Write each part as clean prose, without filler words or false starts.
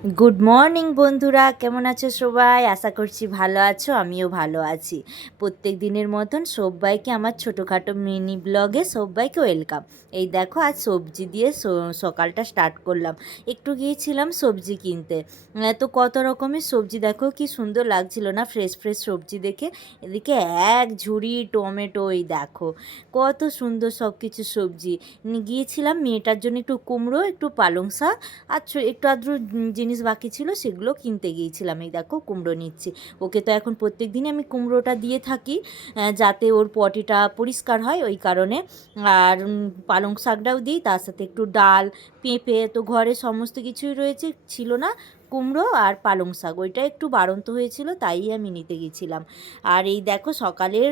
Good morning বন্ধুরা, কেমন আছো সবাই? আশা করছি ভালো আছো, আমিও ভালো আছি। প্রত্যেক দিনের মতন সবাইকে আমার ছোটোখাটো মিনি ব্লগে সবাইকে ওয়েলকাম। এই দেখো, আজ সবজি দিয়ে সকালটা স্টার্ট করলাম। একটু গিয়েছিলাম সবজি কিনতে। তো কত রকমের সবজি, দেখো কি সুন্দর লাগছিল না ফ্রেশ ফ্রেশ সবজি দেখে। এদিকে এক ঝুড়ি টমেটো, এই দেখো কত সুন্দর সব কিছু সবজি গিয়েছিলাম। মেয়েটার জন্য একটু কুমড়ো, একটু পালং শাক আর একটু আধটু জিনিস বাকি ছিল, সেগুলো কিনতে গিয়েছিলাম। এই দেখো কুমড়ো নিচ্ছি। ওকে তো এখন প্রত্যেক দিনই আমি কুমড়োটা দিয়ে থাকি, যাতে ওর পটিটা পরিষ্কার হয়, ওই কারণে। আর পালং শাকটাও দিই, তার সাথে একটু ডাল, পেঁপে, তো ঘরে সমস্ত কিছুই রয়েছে। ছিল না কুমড়ো আর পালং শাক, ওইটা একটু বাড়ন্ত হয়েছিল, তাই আমি নিতে গেছিলাম। আর এই দেখো সকালের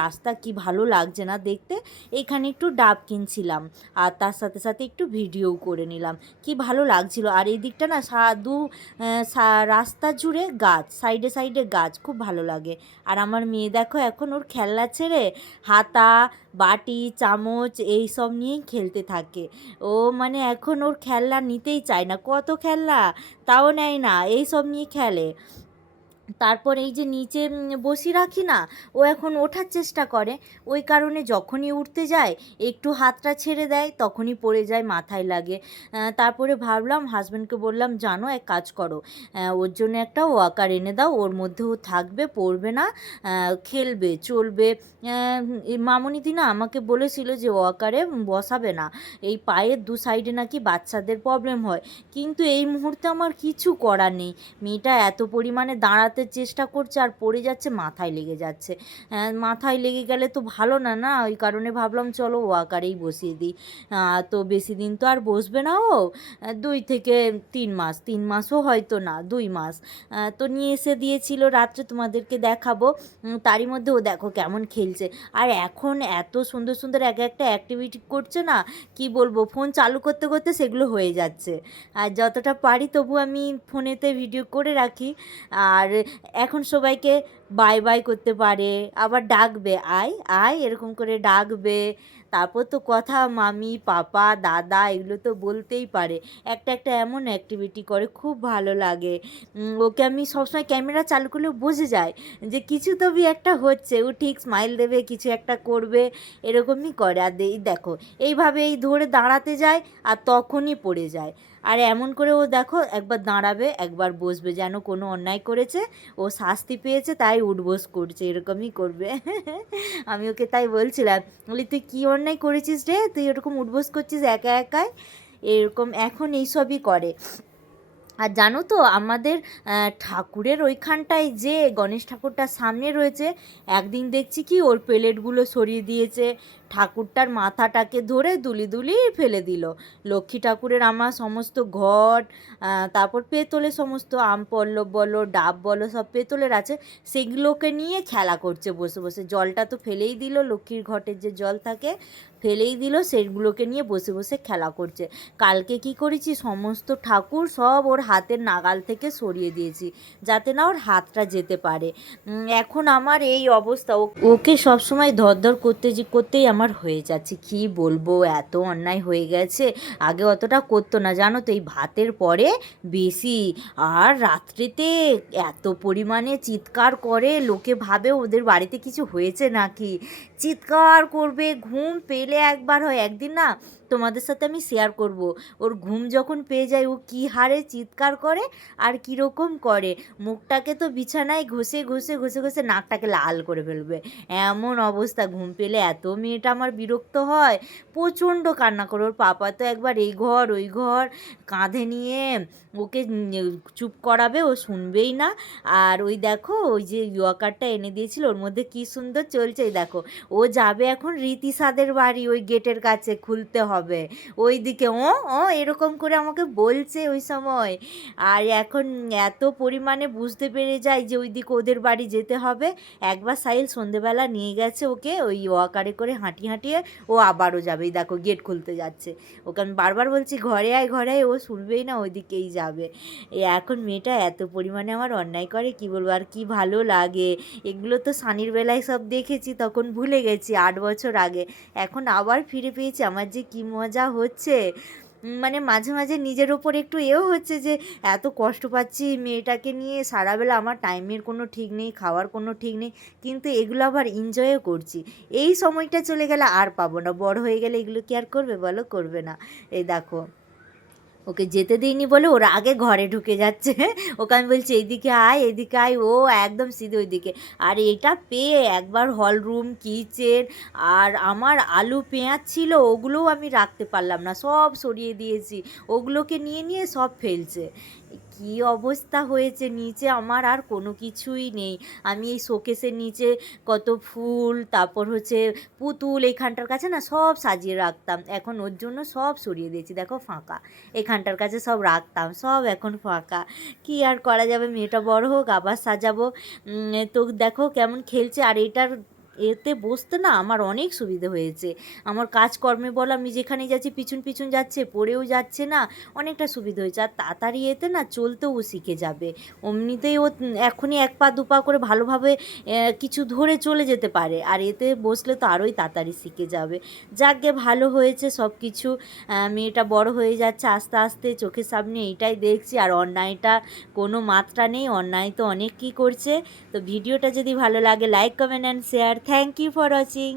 রাস্তা কি ভালো লাগছে না দেখতে। এইখানে একটু ডাব কিনছিলাম, আর তার সাথে সাথে একটু ভিডিও করে নিলাম। কি ভালো লাগছিল। আর এই দিকটা না রাস্তা জুড়ে গাছ, সাইডে সাইডে গাছ, খুব ভালো লাগে। আর আমার মেয়ে দেখো এখন ওর খেলনা ছেড়ে হাতা, বাটি, চামচ এই সব নিয়েই খেলতে থাকে। ও মানে এখন ওর খেলনা নিতেই চায় না, কত খেলনা তাও নেয় না, এই সব নিয়ে খেলে। তারপর এই যে নিচে বসিয়ে রাখি না, ও এখন ওঠার চেষ্টা করে। ওই কারণে যখনই উঠতে যায় একটু হাতটা ছেড়ে দেয়, তখনই পড়ে যায়, মাথায় লাগে। তারপরে ভাবলাম, হাজব্যান্ডকে বললাম, জানো এক কাজ করো, ওর জন্য একটা ওয়াকার এনে দাও, ওর মধ্যে ও থাকবে, পড়বে না, খেলবে, চলবে। মামনিদি না আমাকে বলেছিল যে ওয়াকারে বসাবে না, এই পায়ের দু সাইডে নাকি বাচ্চাদের প্রবলেম হয়। কিন্তু এই মুহূর্তে আমার কিছু করার নেই। মেয়েটা এত পরিমাণে দাঁড়াতে চেষ্টা করছে আর পড়ে যাচ্ছে, মাথায় লেগে যাচ্ছে। মাথায় লেগে গেলে তো ভালো না, না, ওই কারণে ভাবলাম চলো ওয়াকারেই বসিয়ে দিই। তো বেশি দিন তো আর বসবে না ও, 2 থেকে 3 মাস, 3 মাসও হয়তো না, 2 মাস। তো নিয়ে এসে দিয়েছিল, রাত্রে তোমাদেরকে দেখাবো। তারই মধ্যে ও দেখো কেমন খেলছে। আর এখন এত সুন্দর সুন্দর এক একটা অ্যাক্টিভিটি করছে না, কি বলবো, ফোন চালু করতে করতে সেগুলো হয়ে যাচ্ছে। আর যতটা পারি তবু আমি ফোনেতে ভিডিও করে রাখি। আর এখন সবাইকে বাই বাই করতে পারে, আবার ডাকবে, আয় আয় এরকম করে ডাকবে। তারপর তো কথা মামি, পাপা, দাদা এগুলো তো বলতেই পারে। একটা একটা এমন অ্যাক্টিভিটি করে, খুব ভালো লাগে। ওকে আমি সবসময় ক্যামেরা চালু করলেও বোঝে যায় যে কিছু তবে একটা হচ্ছে, ও ঠিক স্মাইল দেবে, কিছু একটা করবে, এরকমই করে। আর দেখো এইভাবে এই ধরে দাঁড়াতে যায় আর তখনই পড়ে যায়। আর এমন করে ও দেখো একবার দাঁড়াবে, একবার বসবে, যেন কোনো অন্যায় করেছে, ও শাস্তি পেয়েছে তাই উঠবোস করছে, এরকমই করবে। আমি ওকে তাই বলছিলাম, বলি তুই কী অন্যায় করেছিস রে, তুই এরকম উঠবোস করছিস একা একাই, এরকম এখন এইসবই করে। আর জানো তো আমাদের ঠাকুরের ওইখানটায় যে গণেশ ঠাকুরটা সামনে রয়েছে, একদিন দেখছি কি ওর প্লেটগুলো সরিয়ে দিয়েছে, ঠাকুরটার মাথাটাকে ধরে দুলি দুলি ফেলে দিল। লক্ষ্মী ঠাকুরের আমার সমস্ত ঘট, তারপর পেতলে সমস্ত আম পল্লব বলো, ডাব বলো, সব পেতলের আছে, সেগুলোকে নিয়ে খেলা করছে বসে বসে। জলটা তো ফেলেই দিল, লক্ষ্মীর ঘটের যে জল থাকে ফেলেই দিল, সেগুলোকে নিয়ে বসে বসে খেলা করছে। কালকে কি করেছি, সমস্ত ঠাকুর সব ওর হাতের নাগাল থেকে সরিয়ে দিয়েছি, যাতে না ওর হাতটা যেতে পারে। এখন আমার এই অবস্থা, ওকে সবসময় ধরধর করতেই আমার হয়ে যাচ্ছে। কি বলবো, এত অন্যায় হয়ে গেছে। আগে অতটা করতো না জানো তো, এই ভাতের পরে বেশি। আর রাত্রিতে এত পরিমাণে চিৎকার করে, লোকে ভাবে ওদের বাড়িতে কিছু হয়েছে নাকি, চিৎকার করবে। ঘুম পেলে একবার হয়, একদিন না তোমাদের সাথে আমি শেয়ার করব, ওর ঘুম যখন পেয়ে যায় ও কী হারে চিৎকার করে আর কীরকম করে। মুখটাকে তো বিছানায় ঘষে ঘষে ঘষে ঘষে নাকটাকে লাল করে ফেলবে, এমন অবস্থা। ঘুম পেলে এত মেয়েটা আমার বিরক্ত হয়, প্রচণ্ড কান্না করে। ওর পাপা তো একবার এই ঘর ওই ঘর কাঁধে নিয়ে ওকে চুপ করাবে, ও শুনবেই না। আর ওই দেখো ওই যে ইয়োকারটা এনে দিয়েছিল, ওর মধ্যে কী সুন্দর চলছে, এই দেখো ও যাবে এখন রীতিসাদের বাড়ি, ওই গেটের কাছে খুলতে হবে ওই দিকে, ও ও এরকম করে আমাকে বলছে ওই সময়। আর এখন এত পরিমাণে বুঝতে পেরে যায় যে ওই দিকে ওদের বাড়ি যেতে হবে। একবার সাইল সন্ধেবেলা নিয়ে গেছে ওকে ওই ওয়াকারে করে হাঁটিয়ে হাঁটিয়ে, ও আবারও যাবে, এই দেখো গেট খুলতে যাচ্ছে। ওকে আমি বারবার বলছি ঘরে আয় ঘরে আয়, ও শুনবেই না, ওই দিকেই যাবে। এখন মেয়েটা এত পরিমাণে আমার অন্যায় করে, কি বলবো। আর কি ভালো লাগে এগুলো, তো সানির বেলায় সব দেখেছি, তখন ভুলে গেছি 8 বছর আগে, এখন আবার ফিরে পেয়েছি, আমার যে কি মজা হচ্ছে। মানে মাঝে মাঝে নিজের ওপর একটু এও হচ্ছে যে এত কষ্ট পাচ্ছি মেয়েটাকে নিয়ে, সারাবেলা আমার টাইমের কোনো ঠিক নেই, খাওয়ার কোনো ঠিক নেই, কিন্তু এগুলো আবার এনজয়ও করছি। এই সময়টা চলে গেলে আর পাবো না, বড় হয়ে গেলে এগুলো কি আর করবে বলো, করবে না। এই দেখো ওকে যেতে দিইনি বলে ওরা আগে ঘরে ঢুকে যাচ্ছে। ওকে আমি বলছি এইদিকে আয়, এদিকে আয়, ও একদম সিধে ওইদিকে। আর এটা পেয়ে একবার হল রুম, কিচেন, আর আমার আলু পেঁয়াজ ছিল ওগুলোও আমি রাখতে পারলাম না, সব সরিয়ে দিয়েছি। ওগুলোকে নিয়ে নিয়ে সব ফেলছে। কি অবস্থা হয়েছে নিচে, আমার আর কোনো কিছুই নেই। আমি এই শোকেসের নিচে কত ফুল, তারপর হচ্ছে পুতুল এইখানটার কাছে না সব সাজিয়ে রাখতাম, এখন ওর জন্য সব সরিয়ে দিয়েছি, দেখো ফাঁকা। এখানটার কাছে সব রাখতাম, সব এখন ফাঁকা। কি আর করা যাবে, মেয়েটা বড় হোক আবার সাজাবো। তো দেখো কেমন খেলছে। আর এটার এতে বসতে না আমার অনেক সুবিধে হয়েছে। আমার কাজকর্মে বলো, আমি যেখানে যাচ্ছি পিছন পিছন যাচ্ছে, পড়েও যাচ্ছে না, অনেকটা সুবিধা হয়েছে। আর তাড়াতাড়ি এতে না চলতেও শিখে যাবে। অমনিতেই ও এখনই এক পা দু পা করে ভালোভাবে কিছু ধরে চলে যেতে পারে, আর এতে বসলে তো আরোই তাড়াতাড়ি শিখে যাবে। যাকগে ভালো হয়েছে সব কিছু। মেয়েটা বড় হয়ে যাচ্ছে আস্তে আস্তে, চোখের সামনে এইটাই দেখছি। আর অন্যায়টা কোনো মাত্রা নেই, অন্যায় তো অনেক কী করছে। তো ভিডিওটা যদি ভালো লাগে like comment and share. Thank you for watching.